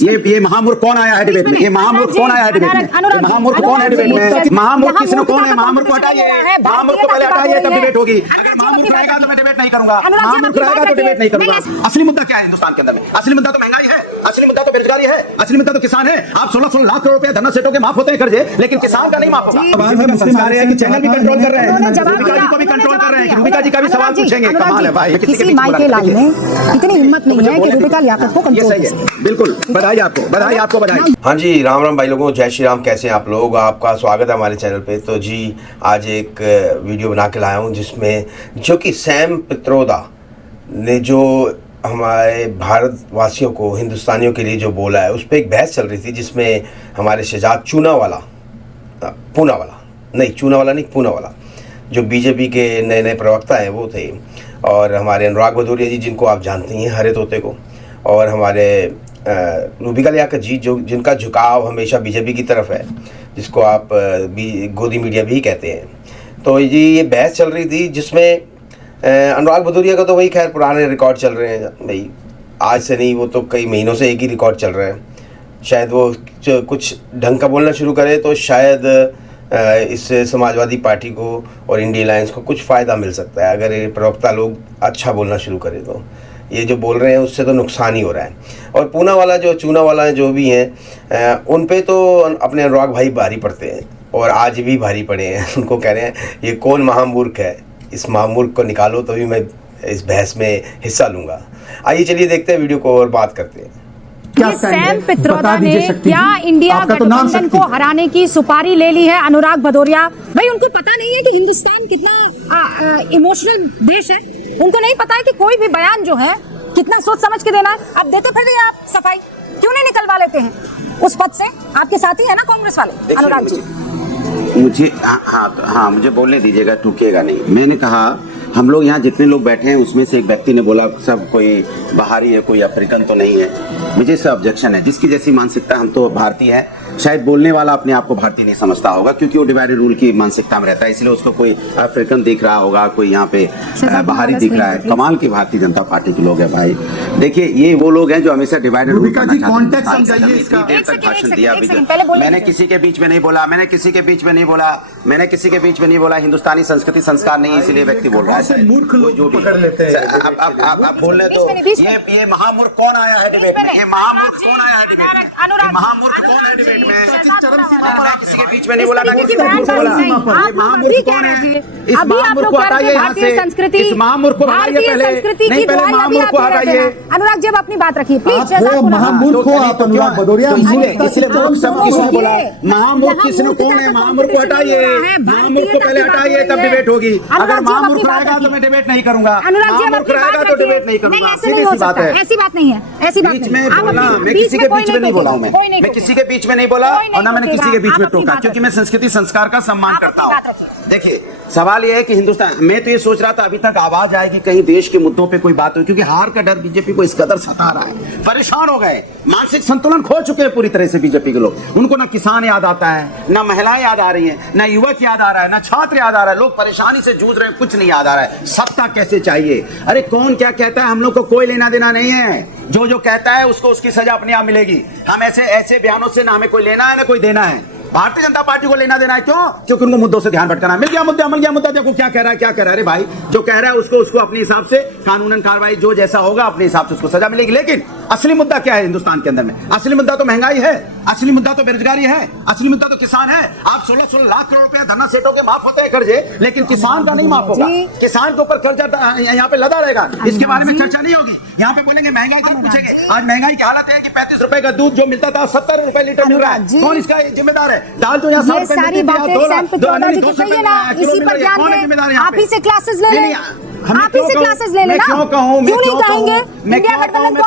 ये महामूर्ख कौन आया है डिबेट में? ये महामूर्ख कौन आया है डिबेट में? महामूर्ख कौन है डिबेट में? महामूर्ख किसने कौन है? महामूर्ख को हटाइए, महामूर्ख को पहले हटाइए तब डिबेट होगी। अगर महामूर्ख रहेगा तो मैं डिबेट नहीं करूंगा, महामूर्ख रहेगा तो डिबेट नहीं करूंगा। असली मुद्दा क्या है हिंदुस्तान के अंदर में? असली मुद्दा तो महंगाई है, असली मुद्दा तो बेरोजगारी है, असली मुद्दा तो किसान है। आप 16-16 लाख करोड़ रुपए धन्ना सेठों के माफ होते हैं कर्जे, लेकिन किसान का नहीं माफ होगा। संस्कार है कि चैनल भी कंट्रोल कर रहे हैं, रूबिका जी को भी कंट्रोल कर रहे हैं, रूबिका जी का भी सवाल पूछेंगे। कमाल है भाई, किसी माई के लाल में इतनी हिम्मत नहीं है कि रूबिका लियाकत को कंट्रोल कर सके। बिल्कुल, बधाई आपको, बधाई आपको, बधाई। हाँ जी, राम राम भाई लोगों, जय श्री राम। कैसे हैं आप लोग? आपका स्वागत है हमारे चैनल पे। तो जी आज एक वीडियो बना के लाया हूँ जिसमें जो कि सैम पित्रोदा ने जो हमारे भारतवासियों को, हिंदुस्तानियों के लिए जो बोला है, उस पर एक बहस चल रही थी जिसमें हमारे शहजाद पूनावाला जो बीजेपी के नए नए प्रवक्ता हैं वो थे, और हमारे अनुराग भदौरिया जी जिनको आप जानते हैं हरे तोते को, और हमारे रूबिका लियाकत जी जो जिनका झुकाव हमेशा बीजेपी की तरफ है, जिसको आप गोदी मीडिया भी कहते हैं। तो जी ये बहस चल रही थी जिसमें अनुराग भदौरिया का तो वही खैर पुराने रिकॉर्ड चल रहे हैं भाई, आज से नहीं, वो तो कई महीनों से एक ही रिकॉर्ड चल रहे हैं। शायद वो कुछ ढंग का बोलना शुरू करे तो शायद इससे समाजवादी पार्टी को और इंडिया अलायंस को कुछ फ़ायदा मिल सकता है। अगर ये प्रवक्ता लोग अच्छा बोलना शुरू करें तो ये जो बोल रहे हैं उससे तो नुकसान ही हो रहा है। और चूनावाला जो भी हैं उन पे तो अपने अनुराग भाई भारी पड़ते हैं, और आज भी भारी पड़े हैं। उनको कह रहे हैं ये कौन महामूर्ख है, इस महामूर्ख को निकालो तभी मैं इस बहस में हिस्सा लूँगा। आइए चलिए देखते हैं वीडियो को और बात करते हैं। सैम पित्रोदा ने क्या इंडिया गठबंधन को हराने की सुपारी ले ली है अनुराग भदौरिया? भाई उनको पता नहीं है कि हिंदुस्तान कितना इमोशनल देश है, उनको नहीं पता है कि कोई भी बयान जो है कितना सोच समझ के देना है। आप देते फिर रहिए, आप सफाई क्यों नहीं निकलवा लेते हैं उस पद से? आपके साथी है ना कांग्रेस वाले अनुराग जी। मुझे हाँ मुझे बोलने दीजिएगा, टूकिएगा नहीं। मैंने कहा हम लोग यहाँ जितने लोग बैठे हैं उसमें से एक व्यक्ति ने बोला सब कोई बाहरी है, कोई अफ्रीकन तो नहीं है। मुझे इससे ऑब्जेक्शन है। जिसकी जैसी मानसिकता, हम तो भारतीय है। शायद बोलने वाला अपने आप को भारतीय नहीं समझता होगा क्योंकि वो डिवाइडेड रूल की मानसिकता में रहता है, इसलिए उसको कोई अफ्रीकन दिख रहा होगा, कोई यहाँ पे बाहरी दिख रहा है। कमाल की भारतीय जनता पार्टी के लोग हैं भाई। देखिए ये वो लोग हैं जो हमेशा डिवाइडेड रूल भाषण दिया। मैंने किसी के बीच में नहीं बोला, मैंने किसी के बीच में नहीं बोला। हिंदुस्तानी संस्कृति संस्कार नहीं है, इसलिए व्यक्ति बोल रहा है। मूर्ख लोग जो पकड़ लेते हैं। आप बोल रहे तो ये महामूर्ख कौन आया है डिबेट में? ये महामूर्ख कौन आया है डिबेट में? महामूर्ख कौन है डिबेट में? किसी के बीच में नहीं बोला, किसी के बीच में बोला। महामूर्ख कौन है? इस महामूर्ख को हटाइए यहाँ से, इस महामूर्ख को हटाइए पहले महामूर्ख को हटाइए। अनुराग जी आप अपनी बात रखिए प्लीज। महामूर्ख हो आप अनुराग भदौरिया, इसलिए तो सब किसने बोला महामूर्ख किसने कौन है? महामूर्ख को हटाइए, महामूर्ख को पहले हटाइए तब डिबेट होगी। अगर महामूर्ख रहेगा तो मैं डिबेट नहीं करूंगा, महामूर्ख रहेगा तो डिबेट नहीं करूंगा। सीधी सी बात है। ऐसी बात नहीं है, ऐसी बात बीच में बोला, मैं किसी के बीच में नहीं बोला हूं। मैं किसी के बीच में नहीं बोला और ना मैंने किसी के बीच में टोका, क्योंकि मैं संस्कृति संस्कार का सम्मान करता हूँ। देखिए सवाल यह है कि हिंदुस्तान, मैं तो ये सोच रहा था अभी तक आवाज आएगी कहीं देश के मुद्दों पे कोई बात हो, क्योंकि हार का डर बीजेपी को इस कदर सता रहा है। परेशान हो गए, मानसिक संतुलन खो चुके हैं पूरी तरह से बीजेपी के लोग। उनको ना किसान याद आता है, ना महिलाएं याद आ रही हैं, ना युवक याद आ रहा है, ना छात्र याद आ रहा है। लोग परेशानी से जूझ रहे हैं, कुछ नहीं याद आ रहा है। सत्ता कैसे चाहिए? अरे कौन क्या कहता है हम लोग को कोई लेना देना नहीं है। जो कहता है उसको उसकी सजा अपने आप मिलेगी। हम ऐसे बयानों से ना हमें कोई लेना है ना कोई देना है। भारतीय जनता पार्टी को लेना देना है, क्यों? क्योंकि उनको मुद्दों से ध्यान भटकाना। मिल गया मुद्दा, देखो क्या कह रहा है। अरे भाई जो कह रहा है उसको अपने हिसाब से कानूनन कार्रवाई जो जैसा होगा अपने हिसाब से उसको सजा मिलेगी। लेकिन असली मुद्दा क्या है हिंदुस्तान के अंदर में? असली मुद्दा तो महंगाई है, असली मुद्दा तो बेरोजगारी है, असली मुद्दा तो किसान है। आप 16-16 लाख करोड़ रुपए धन्ना सेठों के माफ होते हैं कर्जे, लेकिन किसान का नहीं माफ होगा। किसान के ऊपर कर्जा यहाँ पे लदा रहेगा, इसके बारे में चर्चा नहीं होगी। यहाँ पे बोलेंगे महंगाई को पूछेंगे। आज महंगाई की हालत है कि 35 रुपए का दूध जो मिलता था 70 रुपए लीटर मिल रहा है। कौन इसका जिम्मेदार है? दाल तो यहाँ सारी बातें सैम पित्रोदा जी की कही है ना, इसी पर ध्यान दें। आप ही से क्लासेस ले लें, आप ही से क्लासेस ले लेना। क्यों कहूं? क्यों नहीं कहेंगे? मैं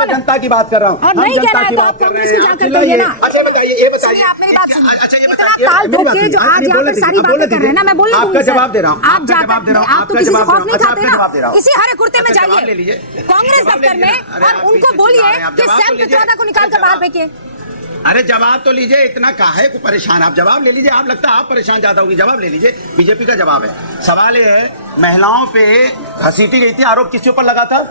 जनता की बात कर रहा हूँ। नहीं कह रहा है तो आप कांग्रेस को जाकर कहिए ना। अच्छा बताइए, ये बताइए, आप मेरी बात सुनिए। अच्छा ये बताइए, ताल ठोक के जो आज यहाँ पर सारी बातें कर रहे हैं ना, मैं बोल रही हूँ आपका जवाब दे रहा हूँ, आप जवाब दे रहा हूँ। आप तो किसी से खौफ नहीं खाते ना, इसी हरे कुर्ते में जाइए कांग्रेस दफ्तर में और उनको बोलिए कि सैम पित्रोदा को निकाल कर बाहर फेंकिए। अरे जवाब तो लीजिए, इतना काहे को परेशान? आप जवाब ले लीजिए। आप लगता है आप परेशान ज्यादा होगी, जवाब ले लीजिए। बीजेपी का जवाब है। सवाल ये है, महिलाओं पे घसीटी गई थी, आरोप किसके ऊपर लगा था?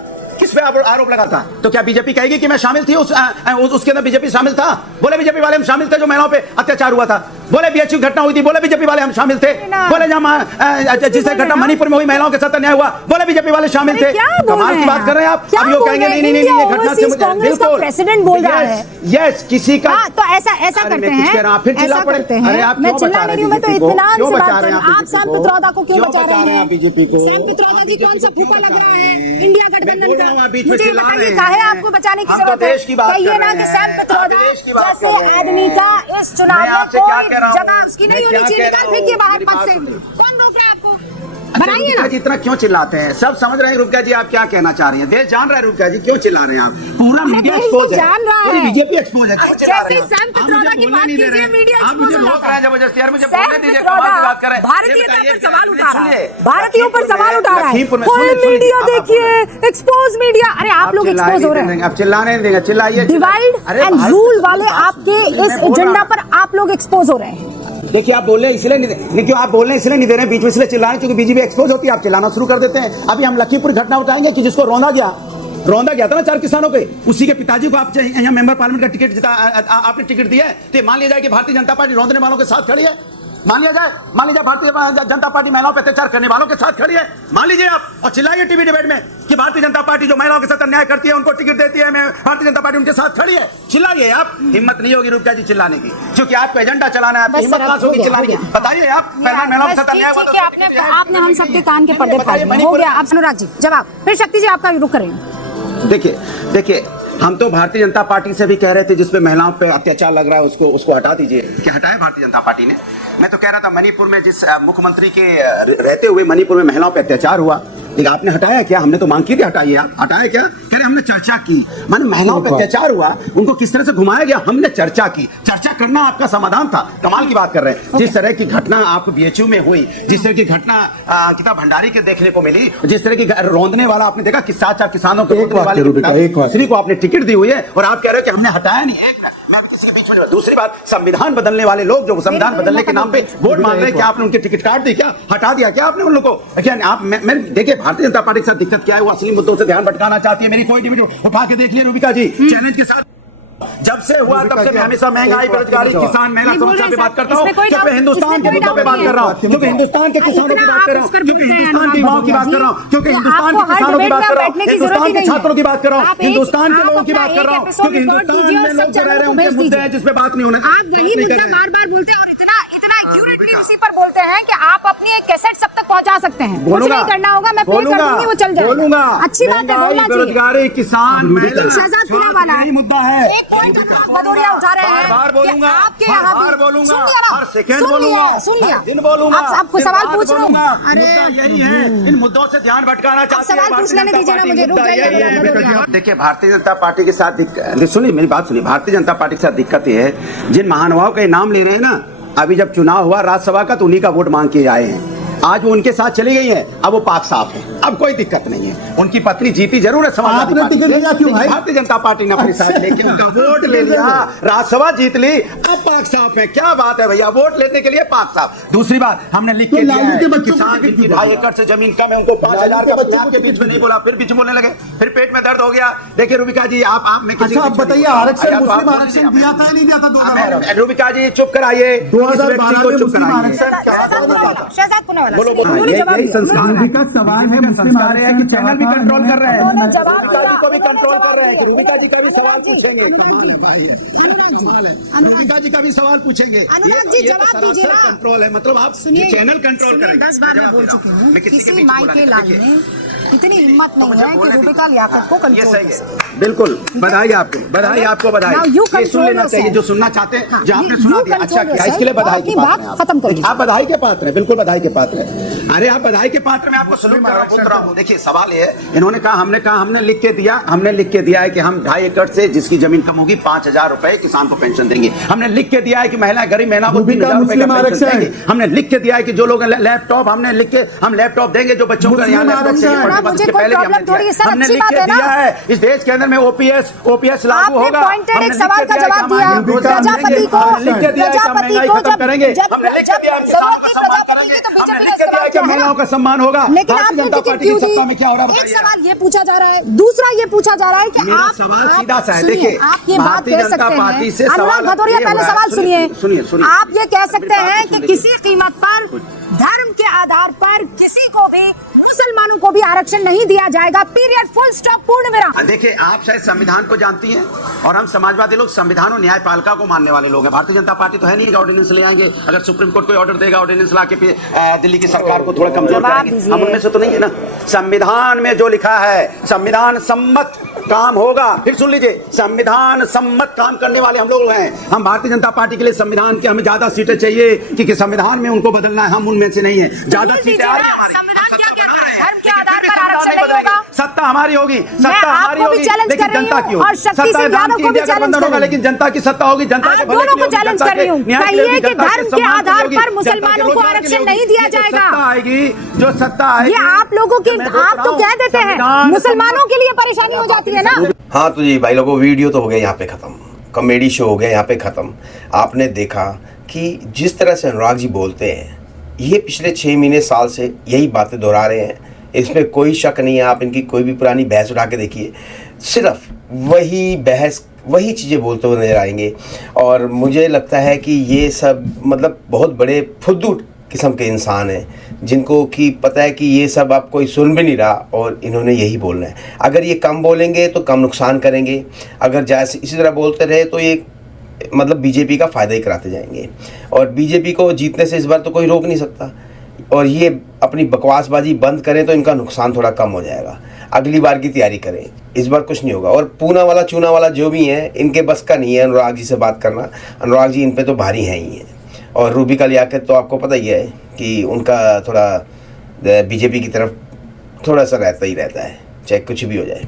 किस पे आरोप लगा था? तो क्या बीजेपी कहेगी कि मैं शामिल थी उसके अंदर बीजेपी शामिल था? बोले बीजेपी वाले हम शामिल थे जो महिलाओं पे अत्याचार हुआ था। बोले बीएचयू घटना हुई थी, बोले बीजेपी वाले हम शामिल थे। बोले जहां जिससे घटना मणिपुर में हुई महिलाओं के साथ अन्याय हुआ, बोले बीजेपी वाले शामिल थे। कमाल की बात कर रहे हैं आप। अब यो कहेंगे नहीं ये घटना से बिल्कुल प्रेसिडेंट बोल रहा है। यस किसी का तो ऐसा करते हैं, ऐसा करते हैं। मैं चिल्ला नहीं रही हूँ, मैं तो इत्मीनान से बात कर रही हूँ। आप सैम पित्रोदा को क्यों बचा रहे हैं? बीजेपी को सैम पित्रोदा जी कौन सा फूफा लग रहा है इंडिया गठबंधन का? बीच में मुझे बताइए काहे आपको बचाने की जरूरत है? कहिए ना कि सैम पित्रोदा जैसे आदमी का इस चुनाव में कोई जगह उसकी नहीं होनी चाहिए, निकाल फेंकिए बाहर पद से। कौन रोक रहा है आपको? बनाइए ना। इतना क्यों चिल्लाते हैं? सब समझ रहे हैं रुपया जी आप क्या कहना चाह रही हैं। देश जान रहा है रुपया जी, क्यों चिल्ला रहे हैं आप? पूरा मीडिया एक्सपोज है, जान रहा है, बीजेपी एक्सपोज है। जैसे सैम पित्रोदा की बात कीजिए, मीडिया आप मुझे एक्सपोज रोक रहे हैं जबरदस्ती। यार मुझे सैम बोलने दीजिए, कमाल की बात कर रहे हैं। भारतीयता पर सवाल उठा रहा है, भारतीयों पर सवाल उठा रहा है। फुल सुनिए, मीडिया देखिए, एक्सपोज मीडिया। अरे आप लोग एक्सपोज हो रहे हैं। आप चिल्लाने नहीं देंगे, चिल्लाइए। डिवाइड एंड रूल वाले आपके इस एजेंडा पर आप लोग एक्सपोज हो रहे हैं। देखिए आप बोल रहे हैं इसलिए नहीं, क्यों आप बोल रहे हैं इसलिए नहीं दे रहे हैं, बीच में इसलिए चिल्ला रहे हैं क्योंकि बीजेपी एक्सपोज होती है, आप चिल्लाना शुरू कर देते हैं। अभी हम लखीमपुर घटना उठाएंगे कि जिसको रौंदा गया था ना 4 किसानों के, उसी के पिताजी को आप यहाँ मेंबर पार्लियामेंट का टिकट आपने टिकट दिया है, तो मान लिया जाए कि भारतीय जनता पार्टी रौंदने वालों के साथ खड़ी है। मान लिया जाए भारतीय जनता पार्टी महिलाओं पर अत्याचार करने वालों के साथ खड़ी है। मान लीजिए आप और चिल्लाइए टीवी डिबेट में कि भारतीय जनता पार्टी जो महिलाओं के साथ अन्याय करती है उनको टिकट देती है, भारतीय जनता पार्टी उनके साथ खड़ी है। चिल्लाइए आप। हिम्मत नहीं होगी रुपया जी चिल्लाने की, क्योंकि आपको एजेंडा चलाना है, हिम्मत कहां से होगी चिल्लाने की? बताइए आप। महिलाओं के साथ अन्याय हुआ तो आपने हम सबके कान के पर्दे फाड़ दिए। हो गया। आप अनुराग जी जवाब, फिर शक्ति जी आपका रुख करेंगे। देखिए हम तो भारतीय जनता पार्टी से भी कह रहे थे जिसपे महिलाओं पे अत्याचार लग रहा है उसको हटा दीजिए। क्या हटाया भारतीय जनता पार्टी ने? मैं तो कह रहा था मणिपुर में जिस मुख्यमंत्री के रहते हुए मणिपुर में महिलाओं पे अत्याचार हुआ, लेकिन आपने हटाया क्या? हमने तो मांग की थी हटाइए आप। हटाया क्या? कह रहे हमने चर्चा की। माने महिलाओं पे अत्याचार हुआ, उनको किस तरह से घुमाया गया, हमने चर्चा की। चर्चा करना आपका समाधान था। कमाल की बात कर रहे हैं। जिस तरह की घटना आपको बीएचयू में हुई, जिस तरह की घटना किताब भंडारी के देखने को मिली, जिस तरह की रौंदने वाला आपने देखा कि 7 किसानों को आपने टिकट दी हुई है और आप कह रहे हो कि हमने हटाया नहीं। मैं भी किसी के बीच में। दूसरी बात, संविधान बदलने वाले लोग जो संविधान बदलने के नाम पे वोट मांग रहे हैं, क्या आपने उनके टिकट काट दी? क्या हटा दिया क्या आपने उन लोगों को? क्या आप मैं देखिए भारतीय जनता पार्टी के साथ दिक्कत क्या है, वो असली मुद्दों से ध्यान भटकाना चाहती है। मेरी कोई डिबेट उठा के देख लिया रुबिका जी, चैलेंज के साथ जब से हुआ तब से मैं हमेशा महंगाई, बेरोजगारी, किसान, महिला समस्या पे बात करता हूँ, क्योंकि हिंदुस्तान के मुद्दों पे बात कर रहा हूँ, क्योंकि हिंदुस्तान के किसानों की बात कर रहा हूँ, क्योंकि हिंदुस्तान की युवाओं की बात कर रहा हूँ, क्योंकि हिंदुस्तान के किसानों की बात कर रहा हूँ, हिंदुस्तान के छात्रों की बात कर रहा हूँ, हिंदुस्तान के लोगों की बात कर रहा हूँ, क्योंकि हिंदुस्तान में लोग जो रह रहे हैं उनके मुद्दे हैं जिसपे बात नहीं होना। आप वही मुद्दा बार-बार बोलते हैं और इतना एक्यूरेटली उसी पर बोलते हैं कि आप अपनी एक कैसेट सब तक पहुंचा सकते हैं। कुछ नहीं करना होगा, मैं प्ले कर दूंगी, वो चल जाएगा। अच्छी बात है, बोलना चाहिए। बेरोजगारी, किसान, शहजाद पुनावाला है, मुद्दा है। एक पॉइंट भदौरिया उठा रहे हैं। बार बोलूंगा, आपके यहाँ बार बोलूंगा, हर सेकंड सुन लिया, दिन बोलूंगा, आपको सवाल पूछ रहा हूँ। अरे यही है, इन मुद्दों से ध्यान भटकाना चाहते हैं। सवाल पूछ लेने दीजिए ना मुझे, रुक जाइए। देखिए भारतीय जनता पार्टी के साथ सुनिए मेरी बात सुनिए, भारतीय जनता पार्टी के साथ दिक्कत ये है, जिन महानुभाव के नाम ले रहे हैं ना, अभी जब चुनाव हुआ राज्यसभा का तो उन्हीं का वोट मांग के आए हैं। आज वो उनके साथ चली गई है, अब वो पाक साफ है, अब कोई दिक्कत नहीं है। उनकी पत्नी जीती जरूर है, आपने टिकट लिया क्यों भाई? भारतीय जनता पार्टी ने अपने साथ लेके उनका वोट ले लिया, राज्यसभा जीत ली, अब पाक साफ है। क्या बात है भैया, वोट लेने के लिए पाक साफ। दूसरी बात हमने लिख के दिया है, किसान जिनकी 2.5 एकड़ से जमीन कम है उनको 5,000 का बच्चों के बीच में नहीं बोला, फिर बीच बोलने लगे, फिर पेट में दर्द हो गया। देखिए रुबिका जी आप बताइए, आरक्षण मुस्लिम आरक्षण दिया था नहीं दिया था? रुबिका जी चुप कराइए, 2012 में चुप कराइए। शहजाद पुनावाला यही संस्कार का सवाल है, संस्कार है कि चैनल भी कंट्रोल कर रहे हैं, रुबिका जी को भी कंट्रोल कर रहे हैं। रुबिका जी का भी सवाल पूछेंगे, रुबिका जी का भी सवाल पूछेंगे। अनुराग जी जवाब दीजिए ना। कंट्रोल है मतलब आप चैनल कंट्रोल करें। 10 बार मैं बोल चुकी हूँ, किसी माई के लाल में इतनी हिम्मत नहीं है कि रुबिका लियाकत को कंट्रोल कर सके। बिल्कुल, बधाई आपको, बधाई आपको, बधाई। ये सुन लेना चाहिए जो सुनना चाहते हैं, जो आपने सुना दिया अच्छा किया, इसके लिए बधाई की बात खत्म करिए। आप बधाई के पात्र हैं, बिल्कुल बधाई के पात्र हैं। अरे आप बधाई के पात्र में आपको सलूट कर रहा हूँ। देखिए सवाल ये है, इन्होंने कहा हमने लिख के दिया है कि हम 2.5 एकड़ से जिसकी जमीन कम होगी 5,000 रुपए किसान को पेंशन देंगे। हमने लिख के दिया है कि महिला गरीब महिला को 3,000 रुपए का पेंशन देंगे। हमने लिख के दिया है कि जो लोग लैपटॉप, हम लैपटॉप देंगे जो बच्चों को यहाँ लैपटॉप बात, मुझे इसके कोई पहले भी प्रॉब्लम थोड़ी है सर, हमने अच्छी लिख बात के है दिया ना। है इस देश के अंदर में ओपीएस लागू आपने होगा। पॉइंटेड हमने एक लिख सवाल के का दिया है जवाब कि दिया। हमारी प्रजापति को हमने लिख के दिया है कि हम महंगाई खत्म करेंगे, हमने लिख के दिया है कि किसानों का सम्मान करेंगे, हमने लिख के दिया है कि महिलाओं का सम्मान होगा। लेकिन भारतीय आपने जनता टिकट पार्टी की क्यों दी? सत्ता में क्या हो रहा है एक बताइए। सवाल ये पूछा जा रहा है, दूसरा ये पूछा जा रहा है कि मेरा आप सवाल सीधा सा है, सुनिए, देखिए, आप ये बात भारतीय कह जनता सकते पार्टी से हैं, सवाल अनुराग भदौरिया ये पहले हो रहा है, सवाल सुनिए, सुनिए। आप ये कह सकते मेरी बात हैं तो कि सुन किसी कीमत पर धर्म के आधार पर किसी को भी, मुसलमानों को भी आरक्षण नहीं दिया जाएगा, पीरियड, फुल स्टॉप, पूर्ण विराम। देखिए, आप शायद संविधान को जानती हैं और हम समाजवादी लोग संविधान और न्यायपालिका को मानने वाले लोग हैं। भारतीय जनता पार्टी तो है नहीं कि ऑर्डिनेंस ले आएंगे, अगर सुप्रीम कोर्ट कोई ऑर्डर देगा ऑर्डिनेंस ला के दिल्ली की सरकार को थोड़ा कमजोर करेंगे, हम उनमें से तो नहीं है ना। संविधान में जो लिखा है, संविधान सम्मत काम होगा। फिर सुन लीजिए, संविधान सम्मत काम करने वाले हम लोग हैं। हम भारतीय जनता पार्टी के लिए संविधान के हमें ज्यादा सीटें चाहिए कि संविधान में उनको बदलना है, हम उनमें से नहीं है। ज्यादा सीटें आ रही हैं हमारी। संविधान क्या कहता है? धर्म के आधार पर आरक्षण नहीं होगा। सत्ता हमारी होगी, मैं सत्ता हमारी आपको भी होगी, चैलेंज लेकिन कर रही जनता हूं की होगी। और शक्ति सिंह यादव को भी चैलेंज कर रही हूं, लेकिन जनता की सत्ता होगी, जनता के आप भले दोनों के को लिए, चैलेंज जनता कर रही हूं। न्याय के लिए, कहिए कि जनता धर्म के सम्मान आधार लिए पर होगी, मुसलमानों को रोजगार के लिए आरक्षण होगी। नहीं दिया ये जो जाएगा। सत्ता आएगी, जो सत्ता आएगी, ये आप लोगों की, मैं बोल आप रहा तो हूं, कह देते हैं संविधान मुसलमानों के लिए परेशानी हो जाती है ना। हाँ तो जी भाई लोगों, वीडियो तो हो गया यहाँ पे ख़त्म, कॉमेडी शो हो गया यहाँ पे ख़त्म। आपने देखा कि जिस तरह से अनुराग जी बोलते हैं, ये पिछले 6 महीने साल से यही बातें दोहरा रहे हैं, इसमें कोई शक नहीं है। आप इनकी कोई भी पुरानी बहस उठा के देखिए, सिर्फ वही बहस, वही चीज़ें बोलते हुए नजर आएंगे। और मुझे लगता है कि ये सब मतलब बहुत बड़े फुद्दू किस्म के इंसान हैं, जिनको कि पता है कि ये सब आप कोई सुन भी नहीं रहा और इन्होंने यही बोलना है। अगर ये कम बोलेंगे तो कम नुकसान करेंगे, अगर जैसे इसी तरह बोलते रहे तो ये मतलब बीजेपी का फ़ायदा ही कराते जाएंगे। और बीजेपी को जीतने से इस बार तो कोई रोक नहीं सकता, और ये अपनी बकवासबाजी बंद करें तो इनका नुकसान थोड़ा कम हो जाएगा। अगली बार की तैयारी करें, इस बार कुछ नहीं होगा। और पूना वाला चूना वाला जो भी हैं, इनके बस का नहीं है अनुराग जी से बात करना। अनुराग जी इन पे तो भारी हैं ही हैं। और रूबी का लियाकत तो आपको पता ही है कि उनका थोड़ा बीजेपी की तरफ थोड़ा सा रहता ही रहता है, चाहे कुछ भी हो जाए।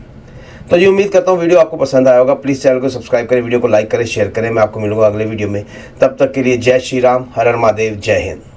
तो जी उम्मीद करता हूँ वीडियो आपको पसंद आया होगा। प्लीज़ चैनल को सब्सक्राइब करें, वीडियो को लाइक करें, शेयर करें। मैं आपको मिलूंगा अगले वीडियो में, तब तक के लिए जय श्री राम, हर हर महादेव, जय हिंद।